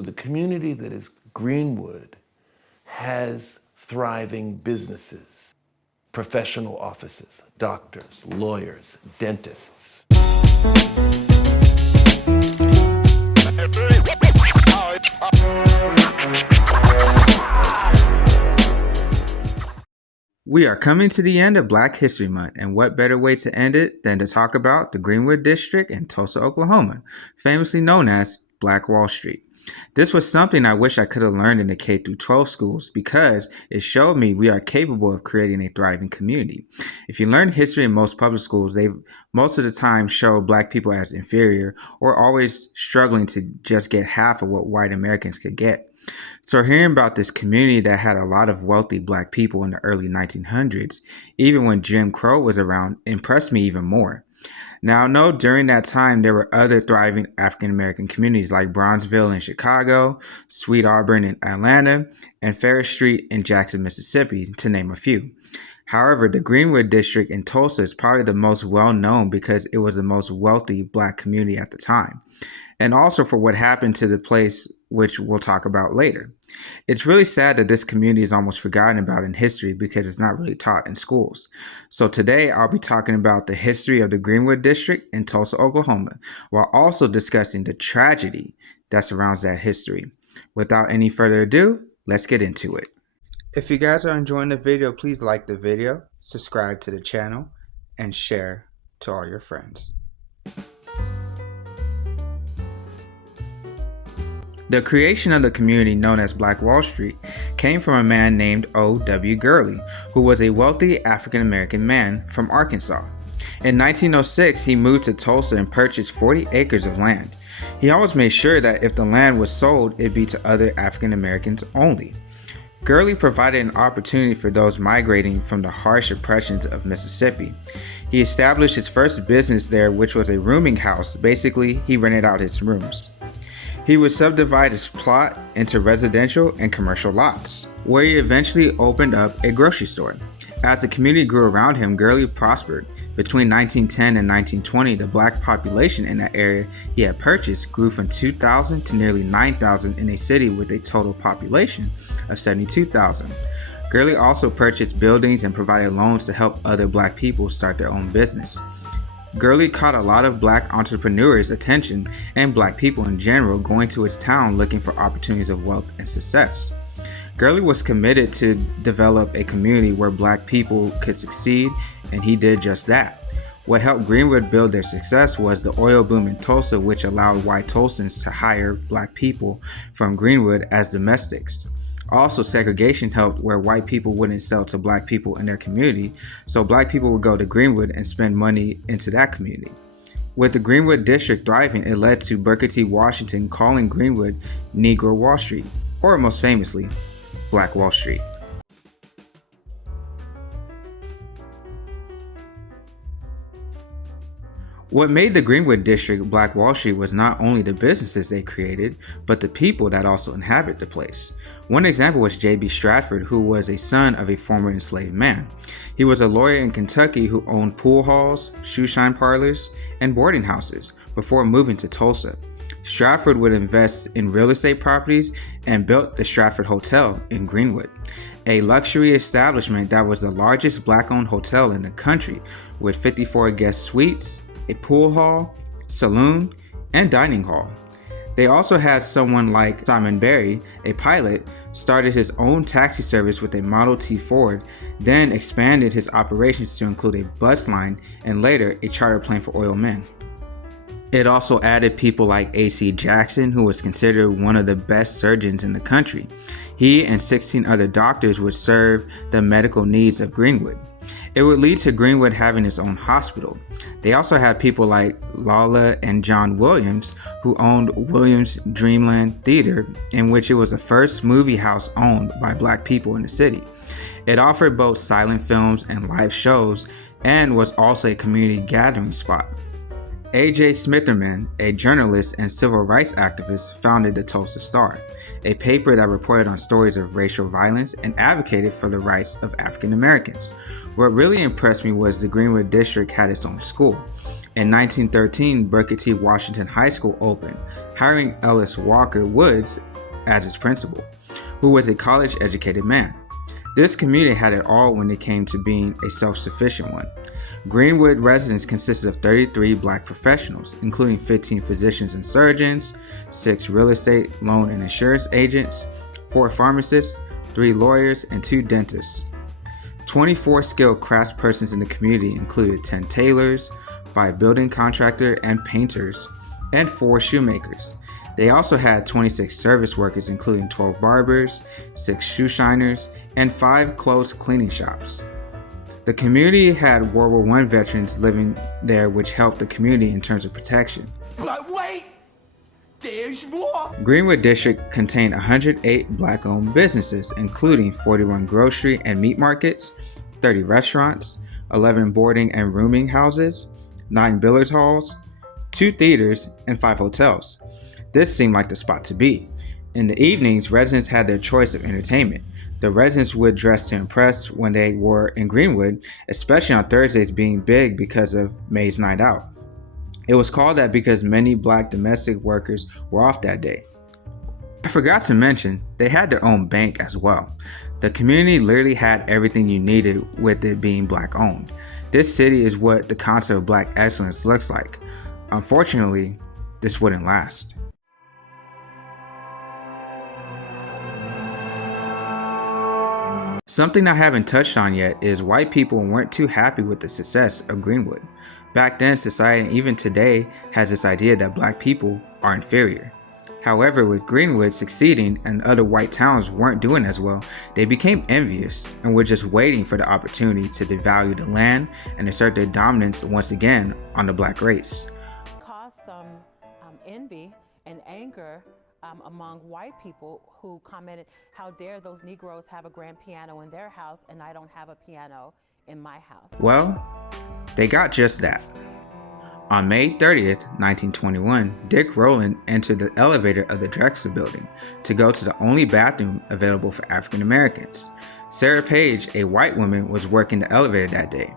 The community that is Greenwood has thriving businesses, professional offices, doctors, lawyers, dentists. We are coming to the end of Black History Month, and what better way to end it than to talk about the Greenwood District in Tulsa, Oklahoma, famously known as Black Wall Street. This was something I wish I could have learned in the K-12 schools because it showed me we are capable of creating a thriving community. If you learn history in most public schools, they most of the time show Black people as inferior or always struggling to just get half of what white Americans could get. So hearing about this community that had a lot of wealthy Black people in the early 1900s, even when Jim Crow was around, impressed me even more. Now, I know during that time there were other thriving African American communities like Bronzeville in Chicago, Sweet Auburn in Atlanta, and Ferris Street in Jackson, Mississippi, to name a few. However, the Greenwood District in Tulsa is probably the most well known because it was the most wealthy Black community at the time, and also for what happened to the place, which we'll talk about later. It's really sad that this community is almost forgotten about in history because it's not really taught in schools. So today I'll be talking about the history of the Greenwood District in Tulsa, Oklahoma, while also discussing the tragedy that surrounds that history. Without any further ado, let's get into it. If you guys are enjoying the video, please like the video, subscribe to the channel, and share to all your friends. The creation of the community known as Black Wall Street came from a man named O.W. Gurley, who was a wealthy African American man from Arkansas. In 1906, he moved to Tulsa and purchased 40 acres of land. He always made sure that if the land was sold, it'd be to other African Americans only. Gurley provided an opportunity for those migrating from the harsh oppressions of Mississippi. He established his first business there, which was a rooming house. Basically, he rented out his rooms. He would subdivide his plot into residential and commercial lots, where he eventually opened up a grocery store. As the community grew around him, Gurley prospered. Between 1910 and 1920, the Black population in that area he had purchased grew from 2,000 to nearly 9,000 in a city with a total population of 72,000. Gurley also purchased buildings and provided loans to help other Black people start their own business. Gurley caught a lot of Black entrepreneurs' attention and Black people in general going to his town looking for opportunities of wealth and success. Gurley was committed to develop a community where Black people could succeed, and he did just that. What helped Greenwood build their success was the oil boom in Tulsa, which allowed white Tulsans to hire Black people from Greenwood as domestics. Also, segregation helped where white people wouldn't sell to Black people in their community, so Black people would go to Greenwood and spend money into that community. With the Greenwood District thriving, it led to Booker T. Washington calling Greenwood Negro Wall Street, or most famously, Black Wall Street. What made the Greenwood District Black Wall Street was not only the businesses they created, but the people that also inhabit the place. One example was J.B. Stratford, who was a son of a former enslaved man. He was a lawyer in Kentucky who owned pool halls, shoeshine parlors, and boarding houses before moving to Tulsa. Stratford would invest in real estate properties and built the Stratford Hotel in Greenwood, a luxury establishment that was the largest Black-owned hotel in the country with 54 guest suites, a pool hall, saloon, and dining hall. They also had someone like Simon Berry, a pilot, started his own taxi service with a Model T Ford, then expanded his operations to include a bus line and later a charter plane for oil men. It also added people like A.C. Jackson, who was considered one of the best surgeons in the country. He and 16 other doctors would serve the medical needs of Greenwood. It would lead to Greenwood having its own hospital. They also had people like Lala and John Williams, who owned Williams Dreamland Theater, in which it was the first movie house owned by Black people in the city. It offered both silent films and live shows, and was also a community gathering spot. A.J. Smitherman, a journalist and civil rights activist, founded the Tulsa Star, a paper that reported on stories of racial violence and advocated for the rights of African Americans. What really impressed me was the Greenwood District had its own school. In 1913, Booker T. Washington High School opened, hiring Ellis Walker Woods as its principal, who was a college-educated man. This community had it all when it came to being a self-sufficient one. Greenwood residence consisted of 33 black professionals, including 15 physicians and surgeons, 6 real estate, loan, and insurance agents, 4 pharmacists, 3 lawyers, and 2 dentists. 24 skilled craftspersons in the community included 10 tailors, 5 building contractors and painters, and 4 shoemakers. They also had 26 service workers, including 12 barbers, 6 shoe shiners, and 5 clothes cleaning shops. The community had World War I veterans living there, which helped the community in terms of protection. But wait, there's more. Greenwood District contained 108 black-owned businesses, including 41 grocery and meat markets, 30 restaurants, 11 boarding and rooming houses, 9 billiards halls, 2 theaters, and 5 hotels. This seemed like the spot to be. In the evenings, residents had their choice of entertainment. The residents would dress to impress when they were in Greenwood, especially on Thursdays being big because of May's Night Out. It was called that because many black domestic workers were off that day. I forgot to mention, they had their own bank as well. The community literally had everything you needed with it being black owned. This city is what the concept of black excellence looks like. Unfortunately, this wouldn't last. Something I haven't touched on yet is white people weren't too happy with the success of Greenwood. Back then, society, and even today, has this idea that black people are inferior. However, with Greenwood succeeding and other white towns weren't doing as well, they became envious and were just waiting for the opportunity to devalue the land and assert their dominance once again on the black race. Caused some envy and anger among white people who commented, how dare those Negroes have a grand piano in their house and I don't have a piano in my house. Well, they got just that. On May 30th, 1921, Dick Rowland entered the elevator of the Drexel building to go to the only bathroom available for African Americans. Sarah Page, a white woman, was working the elevator that day.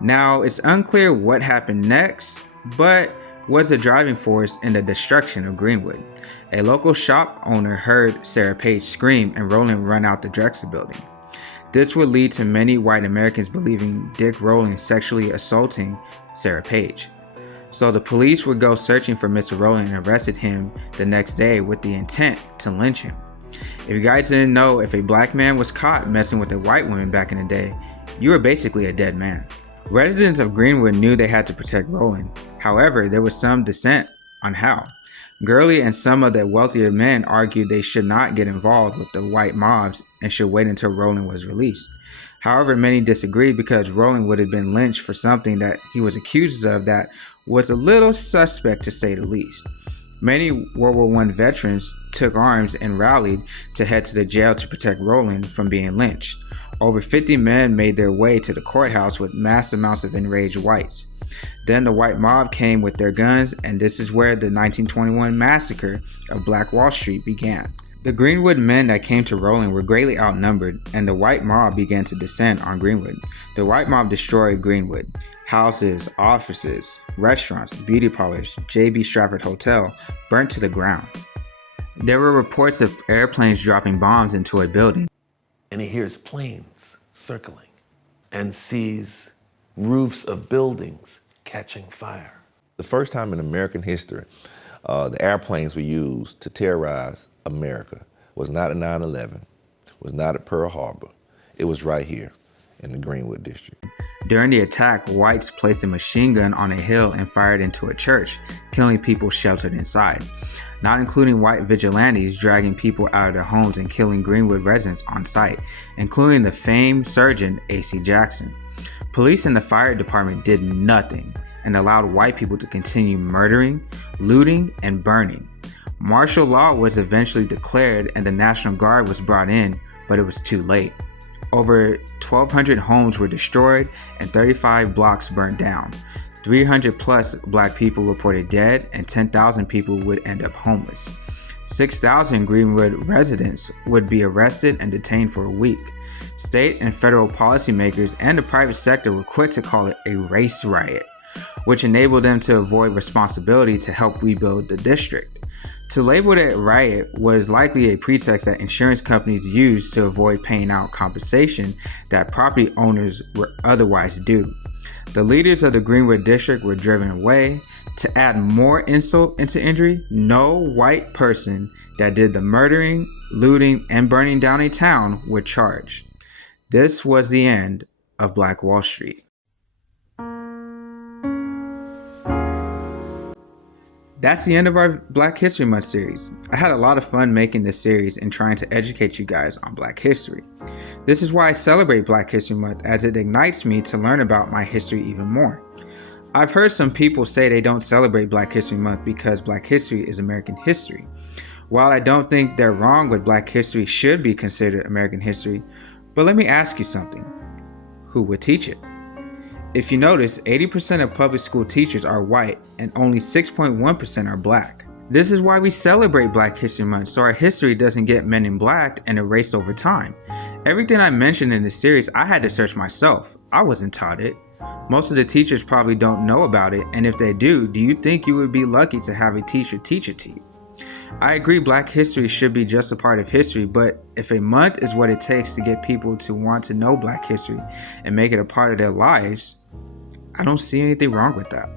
Now, it's unclear what happened next, but was the driving force in the destruction of Greenwood. A local shop owner heard Sarah Page scream and Rowland run out the Drexel building. This would lead to many white Americans believing Dick Rowland sexually assaulting Sarah Page. So the police would go searching for Mr. Rowland and arrested him the next day with the intent to lynch him. If you guys didn't know, if a black man was caught messing with a white woman back in the day, you were basically a dead man. Residents of Greenwood knew they had to protect Rowland. However, there was some dissent on how. Gurley and some of the wealthier men argued they should not get involved with the white mobs and should wait until Rowland was released. However, many disagreed because Rowland would have been lynched for something that he was accused of that was a little suspect, to say the least. Many World War I veterans took arms and rallied to head to the jail to protect Rowland from being lynched. Over 50 men made their way to the courthouse with mass amounts of enraged whites. Then the white mob came with their guns, and this is where the 1921 massacre of Black Wall Street began. The Greenwood men that came to Rowland were greatly outnumbered, and the white mob began to descend on Greenwood. The white mob destroyed Greenwood. Houses, offices, restaurants, beauty parlors, J.B. Stratford Hotel burnt to the ground. There were reports of airplanes dropping bombs into a building. And he hears planes circling and sees roofs of buildings catching fire. The first time in American history, the airplanes were used to terrorize America was not at 9/11, was not at Pearl Harbor. It was right here in the Greenwood district. During the attack, whites placed a machine gun on a hill and fired into a church, killing people sheltered inside, not including white vigilantes dragging people out of their homes and killing Greenwood residents on site, including the famed surgeon A.C. Jackson. Police and the fire department did nothing and allowed white people to continue murdering, looting, and burning. Martial law was eventually declared and the National Guard was brought in, but it was too late. Over 1,200 homes were destroyed and 35 blocks burned down. 300 plus black people reported dead and 10,000 people would end up homeless. 6,000 Greenwood residents would be arrested and detained for a week. State and federal policymakers and the private sector were quick to call it a race riot. which enabled them to avoid responsibility to help rebuild the district. To label it a riot was likely a pretext that insurance companies used to avoid paying out compensation that property owners were otherwise due. The leaders of the Greenwood district were driven away. To add more insult into injury, no white person that did the murdering, looting, and burning down a town were charged. This was the end of Black Wall Street. That's the end of our Black History Month series. I had a lot of fun making this series and trying to educate you guys on Black history. This is why I celebrate Black History Month, as it ignites me to learn about my history even more. I've heard some people say they don't celebrate Black History Month because Black history is American history. While I don't think they're wrong with Black history should be considered American history, but let me ask you something. Who would teach it? If you notice, 80% of public school teachers are white and only 6.1% are black. This is why we celebrate Black History Month, so our history doesn't get men in black and erased over time. Everything I mentioned in this series, I had to search myself. I wasn't taught it. Most of the teachers probably don't know about it, and if they do you think you would be lucky to have a teacher teach it to you? I agree Black history should be just a part of history, but if a month is what it takes to get people to want to know Black history and make it a part of their lives, I don't see anything wrong with that.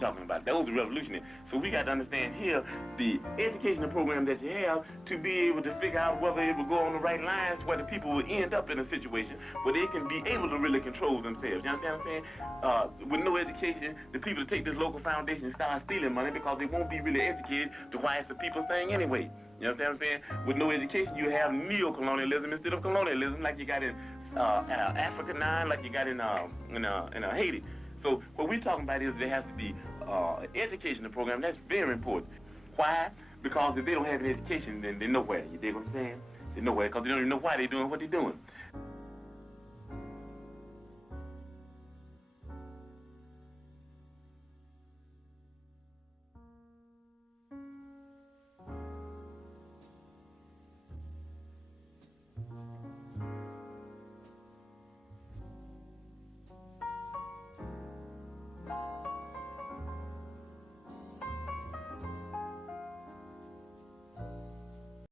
Talking about that was the revolutionary. So we got to understand here the educational program that you have to be able to figure out whether it will go on the right lines, whether people will end up in a situation where they can be able to really control themselves. You understand what I'm saying? With no education, the people that take this local foundation start stealing money because they won't be really educated to why it's the people's thing anyway. You understand what I'm saying? With no education, you have neo-colonialism instead of colonialism, like you got in Africa 9, like you got in Haiti. So what we're talking about is there has to be educational program. That's very important. Why? Because if they don't have an education, then they're nowhere. You dig what I'm saying? They're nowhere because they don't even know why they're doing what they're doing.